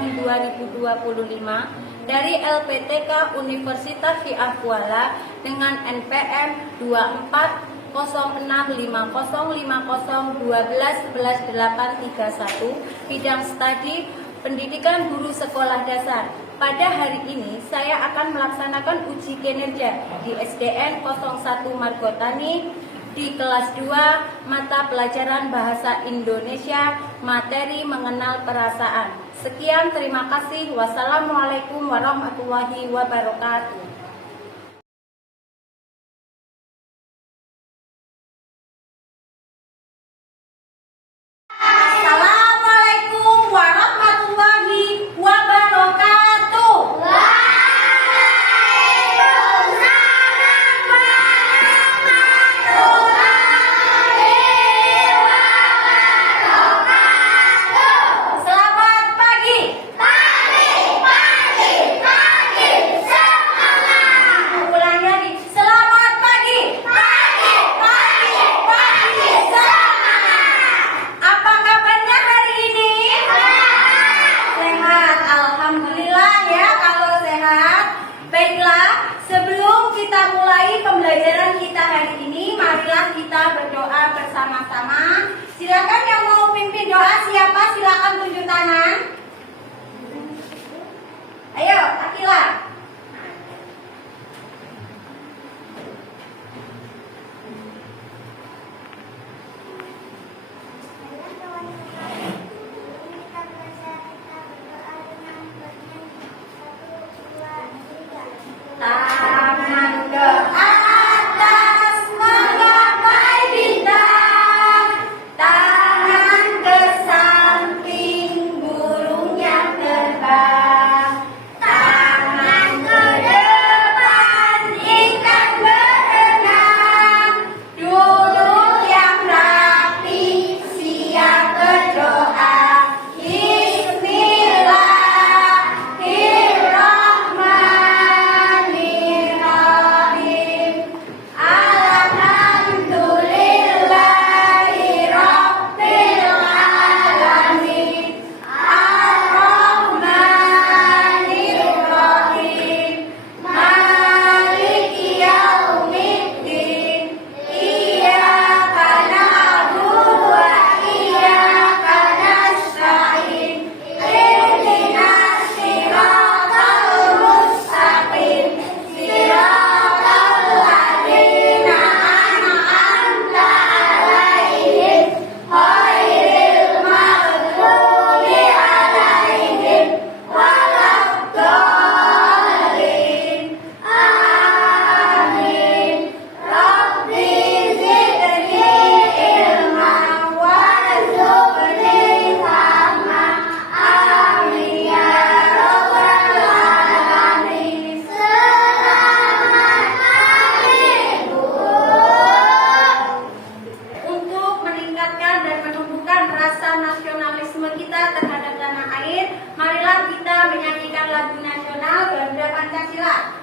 tahun 2025 dari LPTK Universitas Syiah Kuala dengan NPM 24065050121181 bidang studi pendidikan guru sekolah dasar. Pada hari ini saya akan melaksanakan uji kinerja di SDN 01 Margotani di kelas 2 mata pelajaran Bahasa Indonesia materi mengenal perasaan. Sekian, terima kasih. Wassalamualaikum warahmatullahi wabarakatuh. Assalamualaikum warahmatullahi wabarakatuh. Selamat pagi. Ulangi lagi. Selamat pagi. Apa kabarnya hari ini? Sehat. Alhamdulillah ya kalau sehat. Baiklah, sebelum kita mulai pembelajaran kita hari ini, marilah kita berdoa bersama-sama. Silakan yang mau pimpin doa siapa? Silakan tunjuk tangan. Ayo, Akila. Tangan ke atas menggapai bintang, tangan ke samping burung yang terbang, tangan ke depan ikan berenang, duduk yang rapi siap berdoa.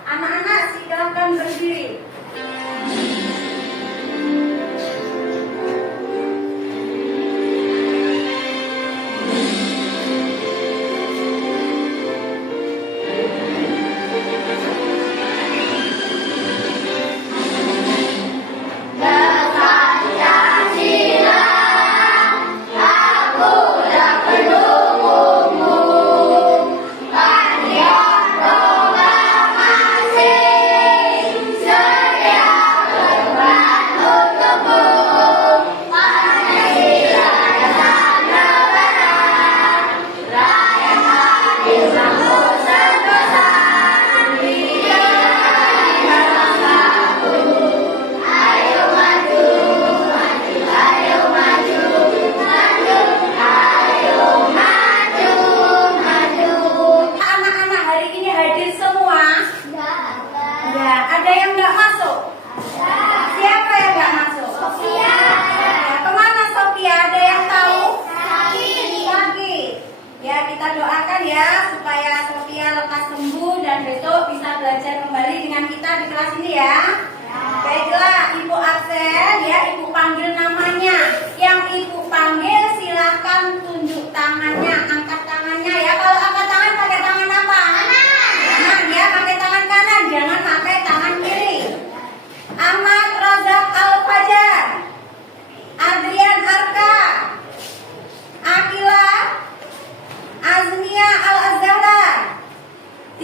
Anak-anak silakan berdiri. Ibu panggil, silahkan tunjuk tangannya, angkat tangannya ya. Kalau angkat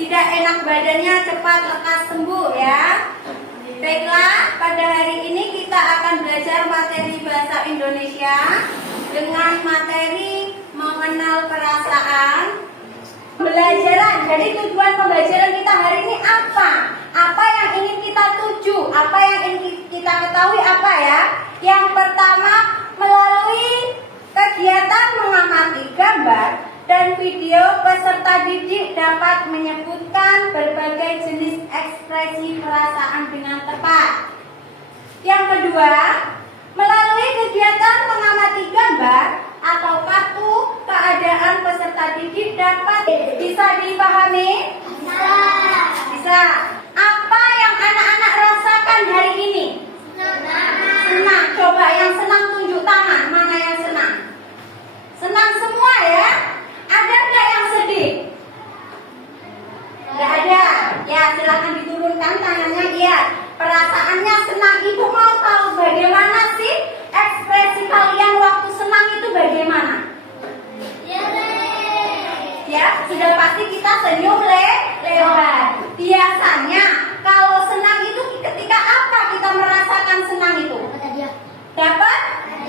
tidak enak badannya cepat lekas sembuh ya. Baiklah, pada hari ini kita akan belajar materi bahasa Indonesia dengan materi mengenal perasaan. Pembelajaran, jadi tujuan pembelajaran kita hari ini apa? Apa yang ingin kita tuju? Apa yang ingin kita ketahui apa ya? Yang pertama, melalui kegiatan mengamati gambar dan video, peserta didik dapat menyebutkan berbagai jenis ekspresi perasaan dengan tepat. Yang kedua, melalui kegiatan mengamati gambar atau kartu, keadaan peserta didik dapat bisa dipahami? Bisa. Apa yang anak-anak rasakan hari ini? Senang. Coba yang senang tunjuk tangan. Mana yang senang? Senang semua ya? Ada nggak yang sedih? Nggak ada. Ya, silakan diturunkan tangannya. Iya. Perasaannya senang. Ibu mau tahu bagaimana sih ekspresi kalian waktu senang itu bagaimana? Ya, sudah pasti kita senyum lebar. Biasanya kalau senang itu ketika apa kita merasakan senang itu? Dapat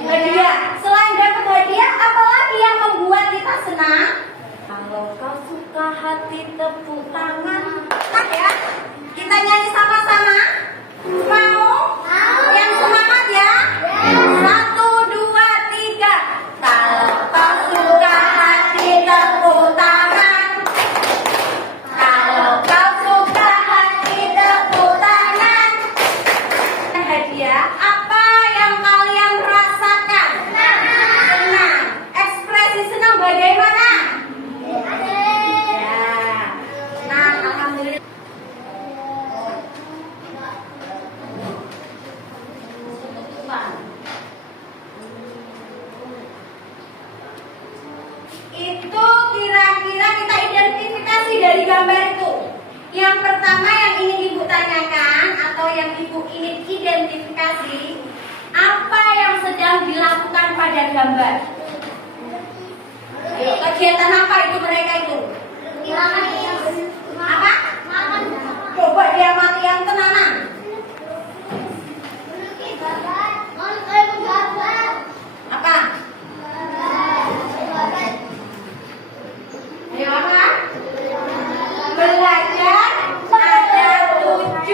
hadiah. Selain dapat hadiah, apalagi yang membuat kita senang? Kalau kau suka hati tepuk tangan. Ya, kita nyanyi sama-sama. Mau? Yang semangat ya. 1, 2, 3. Kalau kau suka hati tepuk tangan. Kalau kau suka hati tepuk tangan. Hadiah. Apa yang kalian rasakan? Senang. Ekspresi senang bagaimana? Ya. Nah, alhamdulillah. Itu kira-kira kita identifikasi dari gambar itu. Yang pertama yang ingin ibu tanyakan atau yang ibu ingin identifikasi, apa yang sedang dilakukan pada gambar? Ayo, kegiatan apa itu mereka itu? Apa? Coba dia mati yang tenanan. Apa? Ayo apa? Belajar ada 7.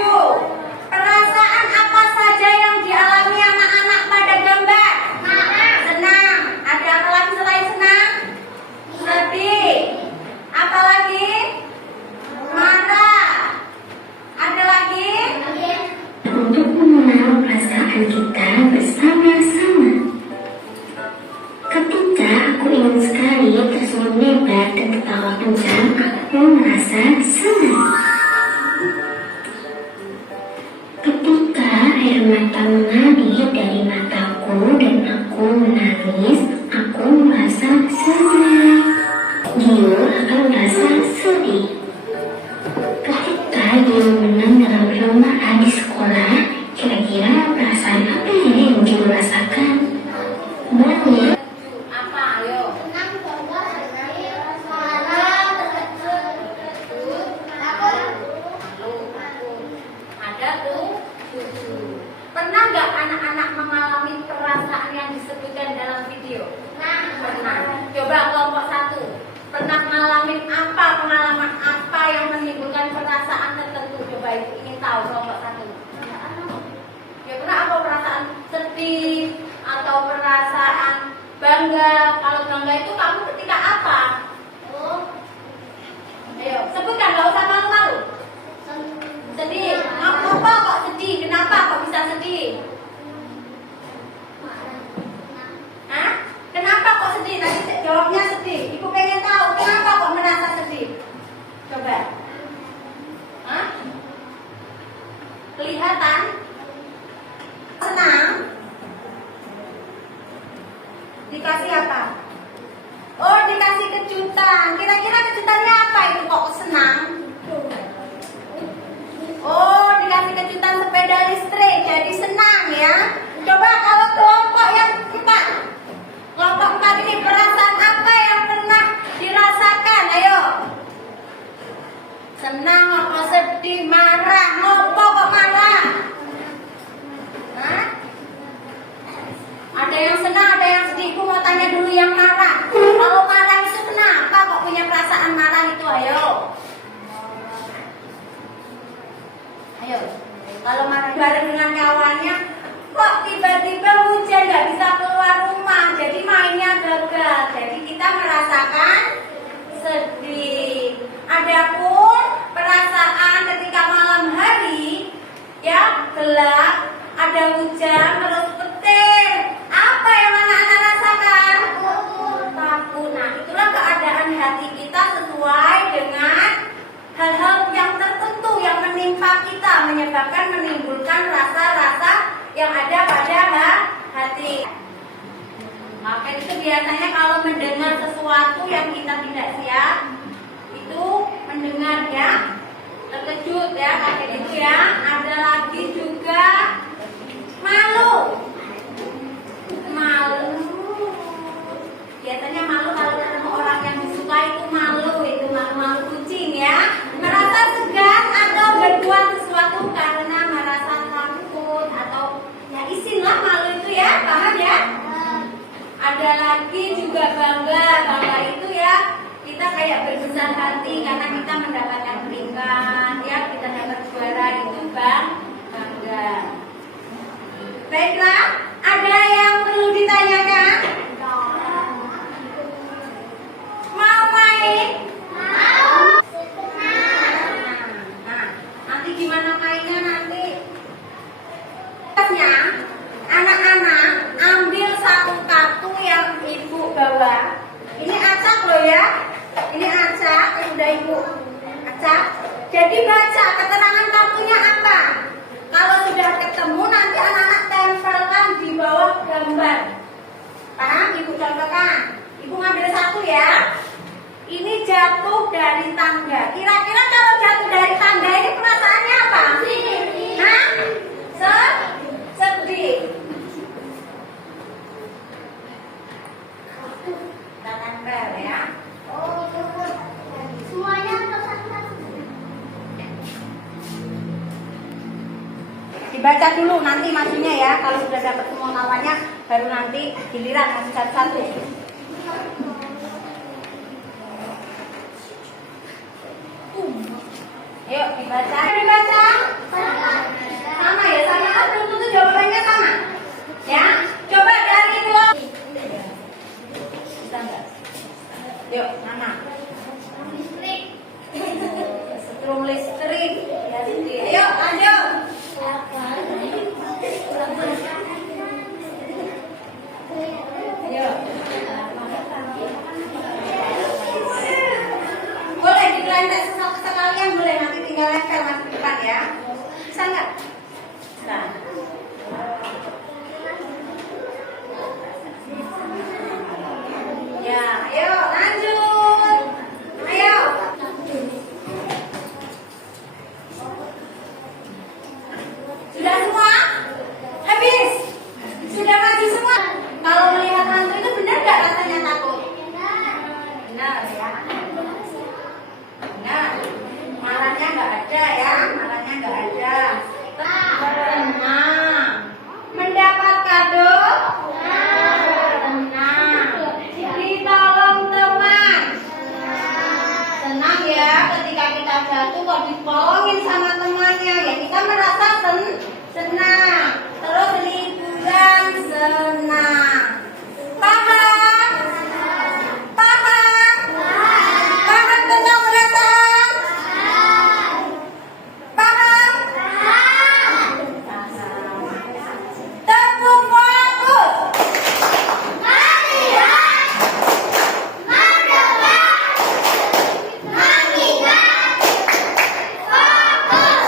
Perasaan apa saja yang dialami anak-anak pada gambar? Senang. Ada apa lagi selain senang? Sedih. Apa lagi? Marah. Ada lagi? Untuk mengenal perasaan kita bersama-sama. Ketika aku ingin sekali tersenyum lebar dan ketawa kencang, aku merasa senang. Ketika air mata mengalir dari mataku dan aku menangis, aku merasa senang. Gio akan merasa sedih. Ketika Gio menang dalam perlombaan di sekolah, kira-kira perasaan apa yang Gio rasakan? Banyak. Apa? Ayo. Ada tuh 7. Pernah nggak anak-anak mengalami perasaan yang disebutkan dalam video? Pernah. Coba kelompok 1. Pernah ngalamin apa? Pengalaman apa yang menimbulkan perasaan tertentu? Coba ibu ingin tahu kelompok 1. Ya pernah apa? Perasaan sedih atau perasaan bangga? Kalau bangga itu kamu ketika apa? Ayo sebutkan, nggak usah malu-malu. Sedih. Apa kok sedih? Kenapa kok bisa sedih? Hah? Kenapa kok sedih? Tadi jawabnya sedih. Ibu pengen tahu kenapa kok merasa sedih. Coba. Hah? Senang apa sedih, marah, ngopo kok marah? Hah? Ada yang senang, ada yang sedih. Aku mau tanya dulu yang marah. Kalau marah itu kenapa kok punya perasaan marah itu? Ayo. Ayo. Kalau marah bareng dengan kawannya, kok tiba-tiba hujan nggak bisa keluar rumah, jadi mainnya gagal. Jadi kita merasakan sedih. Adapun perasaan ketika malam hari, ya gelap, ada hujan, terus petir. Apa yang anak-anak rasakan? Takut. Nah, itulah keadaan hati kita sesuai dengan hal-hal yang tertentu yang menimpa kita, menyebabkan menimbulkan rasa-rasa yang ada pada hati. Maka itu biasanya kalau mendengar sesuatu yang kita tidak siap, itu mendengar ya, terkejut ya, kayak gitu ya. Ada lagi juga malu. Malu. Biasanya malu kalau ketemu orang yang disukai itu malu kucing ya. Merasa segan atau berbuat sesuatu karena merasa takut atau ya istilah malu itu ya, paham ya? Ada lagi juga bangga. Bangga itu ya kita kayak berbesar hati karena kita mendapatkan peringkat ya, kita dapat juara, itu bangga. Baiklah, ada yang perlu ditanyakan? Mau main? Mau. Nah, nanti gimana mainnya nanti? Anak-anak ambil satu kartu yang ibu bawa. Ini acak loh ya. Ini acak yang udah ibu acak. Jadi baca keterangan kartunya apa. Kalau sudah ketemu nanti anak-anak tempelkan di bawah gambar. Paham? Ibu contohkan. Ibu ngambil satu ya. Ini jatuh dari tangga. Kira-kira kalau jatuh dari tangga ini perasaannya apa? Hah? Sedih. Kita tempel ya. Semuanya dibaca dulu nanti maksudnya ya. Kalau sudah dapat semua namanya, baru nanti giliran masih satu-satu. Yuk dibaca. Dibaca. Sama ya, sama kan belum tentu jawabannya sama. Ya, coba dari blok. Bisa enggak? Yuk, mana? Listrik. Setrum listrik. Ya, ayo, lanjut. Ayo. Boleh digelandang sekalian, boleh nanti tinggal nempel mas di depan ya. Bisa nggak? Bisa. Ya, ayo lanjut. Ayo. Sudah semua? Habis? Sudah maju semua? Kalau melihat hantu itu benar nggak rasanya takut? Benar ya. Benar. Marahnya nggak ada ya. Marahnya nggak ada. Tenang. Mendapat kado? Tenang. Ditolong teman? Senang ya. Ketika kita jatuh kok ditolongin sama temannya, ya kita merasa senang. Terus liburan senang. Paham? Paham? Paham tentang perasaan? Paham? Tepuk fokus. Melihat, mendengar, mengingat, fokus.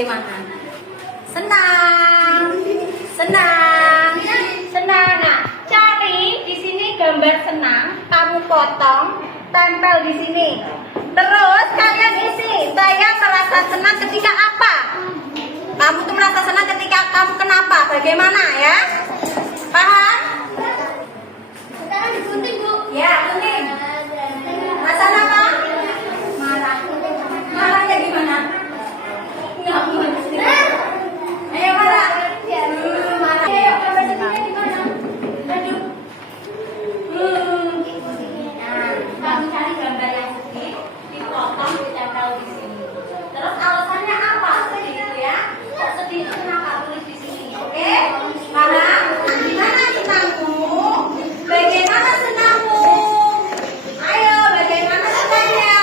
bagaimana? Senang, senang, senang. Nah, cari di sini gambar senang, kamu potong, tempel di sini. Terus kalian isi, saya merasa senang ketika apa? Kamu tuh merasa senang ketika kamu kenapa? Bagaimana ya? Paham? Sekarang digunting, Bu. Ya, gunting. Rasa apa? Marah. Marahnya gimana? Nggak gimana? Ayo marah. Marah. Ayo gambar sedihnya gimana? Aduh. Nah, kamu cari gambar yang sedih, dipotong, ditempel di sini. Terus alasannya apa? Sedih itu ya? Kok sedih itu kenapa? Tulis di sini. Oke? Paham? Gimana senangmu? Bagaimana senangmu? Ayo, bagaimana senangnya?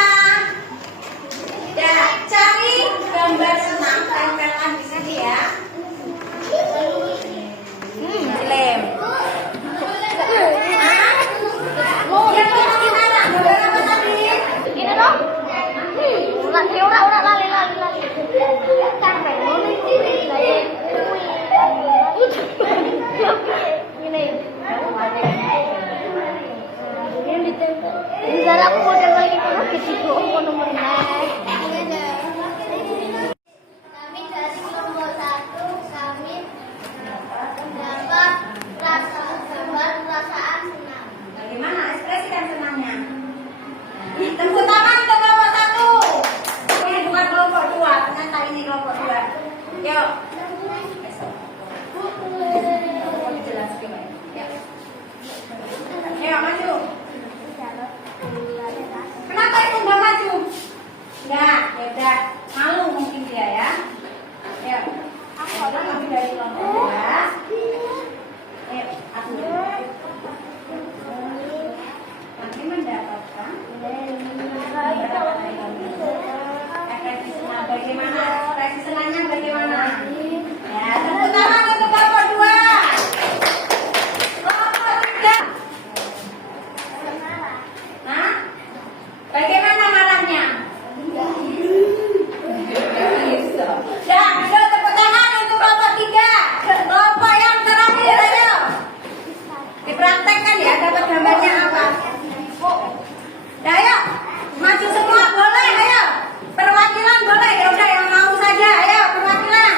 Ya, cari gambar senang, tempelkan di sini ya. Lem. Mau yang gimana? Gambar apa tadi? Ini dong. Udah lali. Capek. Ini. Ini ditempel. Bentar aku mau tempel lagi kalau ke situ aku nomornya. Kami dari kelompok 1, kami mendapat perasaan senang. Bagaimana ekspresikan senangnya? Tepuk tangan untuk kelompok 1. Ini bukan kelompok 2, ternyata ini kelompok 2. Yuk. Jelas gimana? Yuk, maju. Kenapa itu nggak maju? Nggak, ya udah. Malu mungkin dia ya. Yuk. Kita maju dari kelompok 2. Yuk, aku. Nanti mendapatkan ekspresi senang. Bagaimana? Ekspresi senangnya bagaimana? Ya, tepuk tangan untuk kelompok 2. Kelompok 3. Hah? Bagaimana marahnya? Ya, ayo tepuk tangan untuk kelompok 3. Kelompok yang terakhir, ayo. Dipraktekkan ya, dapat gambarnya apa? Ya, ayo. Maju semua boleh, ayo. Perwakilan boleh, ya udah yang mau saja, ayo perwakilan.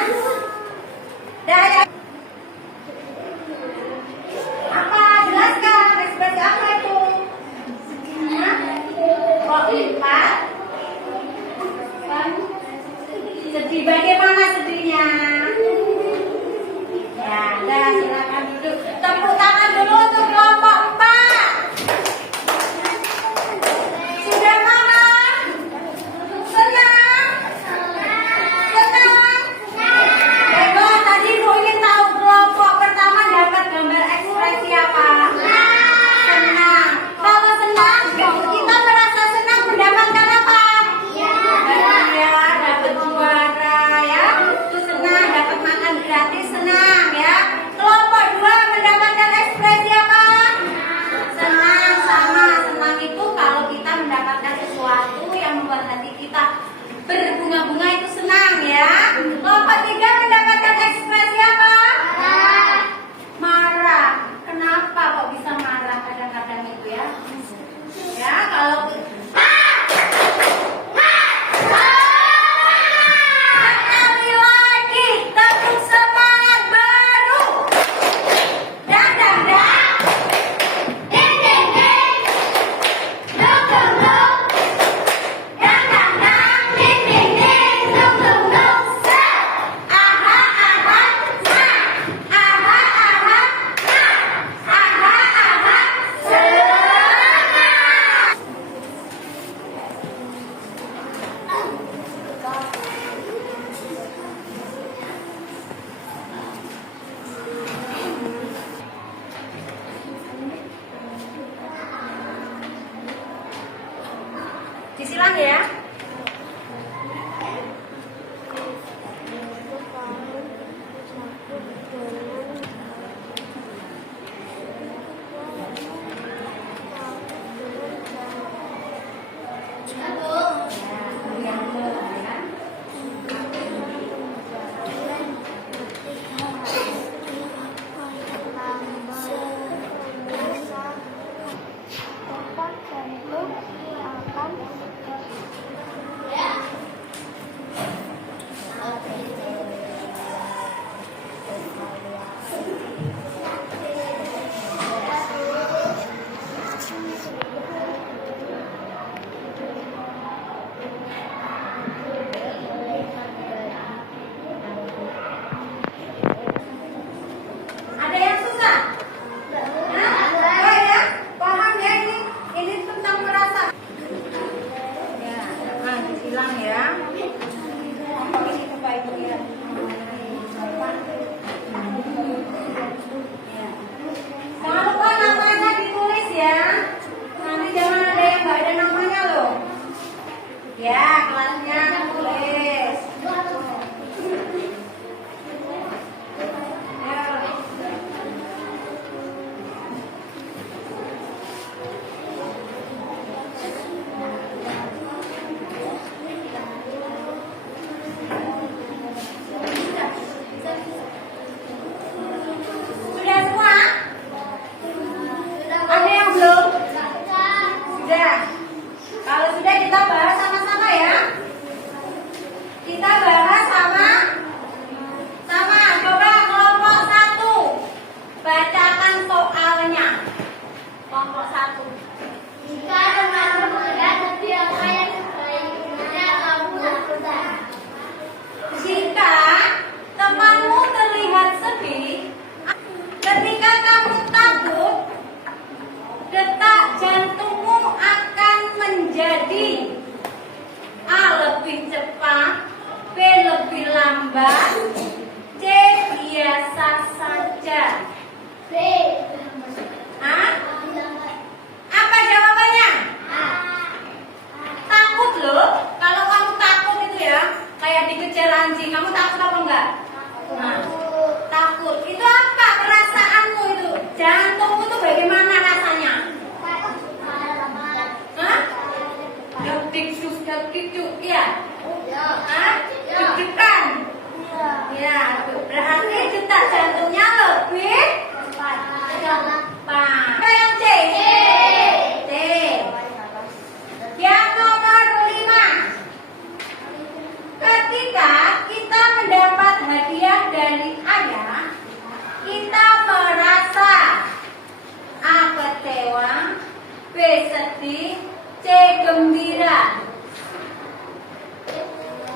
gembira.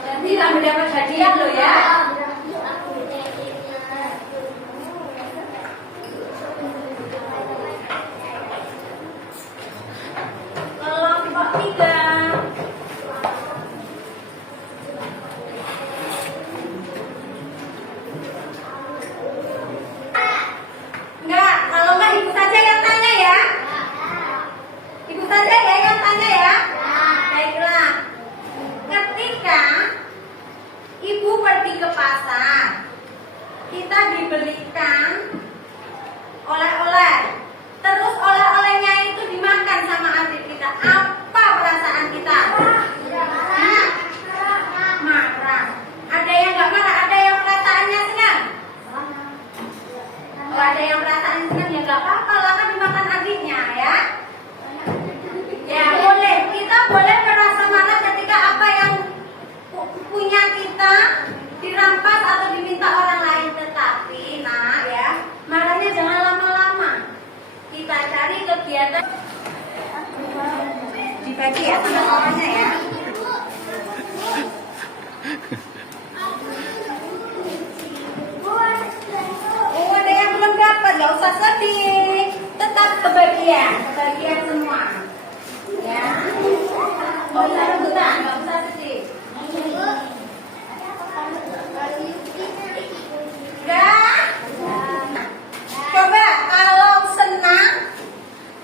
Nanti kamu dapat hadiah loh ya. Kelompok 3. Enggak, kalau enggak ibu saja yang tanya ya. Ibu saja ya yang tanya ya. Baiklah. Ketika ibu pergi ke pasar, kita dibelikan oleh-oleh. Terus oleh-olehnya itu dimakan sama adik kita. Apa perasaan kita? Marah. Ada yang enggak marah, ada yang perasaannya senang. Kalau ada yang perasaan senang ya nggak apa-apa lah, kan dimakan adiknya ya. Ya boleh, kita boleh merasa marah ketika apa yang punya kita dirampas atau diminta orang lain. Tetapi nah ya, marahnya jangan lama-lama. Kita cari kegiatan dibagi ya sama kawannya ya. Oh, ada yang belum dapat, nggak usah sedih. Tetap kebagian semua. Ya. Oh, usah rebutan, nggak usah sedih. Udah. Coba kalau senang,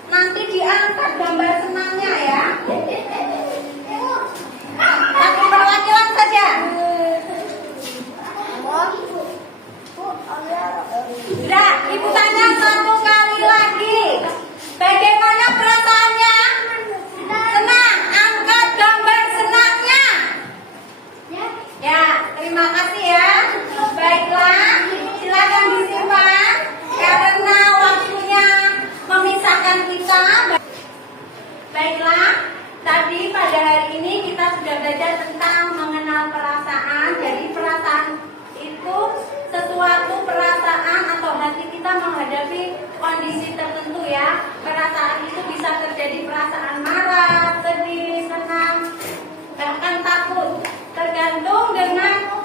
nanti diangkat gambar senangnya ya. Tapi perwakilan saja. Sudah, ibu tanya satu kali lagi. Bagaimana perasaannya? Senang, angkat gambar senangnya. Ya, terima kasih ya. Baiklah, silakan disimpan karena waktunya memisahkan kita. Baiklah, tadi pada hari ini kita sudah belajar tentang mengenal perasaan. Jadi perasaan itu sesuatu perasaan atau hati kita menghadapi kondisi tertentu ya. Perasaan itu bisa terjadi perasaan marah, sedih, senang, bahkan takut. Tergantung dengan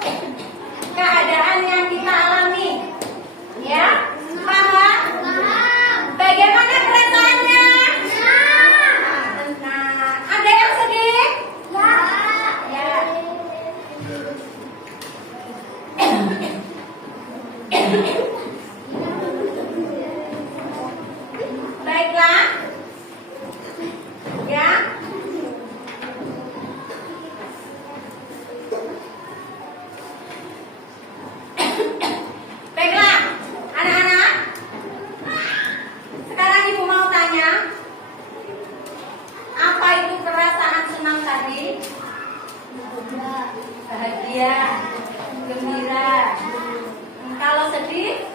keadaan yang kita alami. Ya, paham? Bagaimana perasaannya? Senang. Ada yang sedih? Ya. Baiklah. Ya. Baiklah, anak-anak. Sekarang ibu mau tanya, apa itu perasaan senang tadi? Bahagia, gembira. Kalau sedih?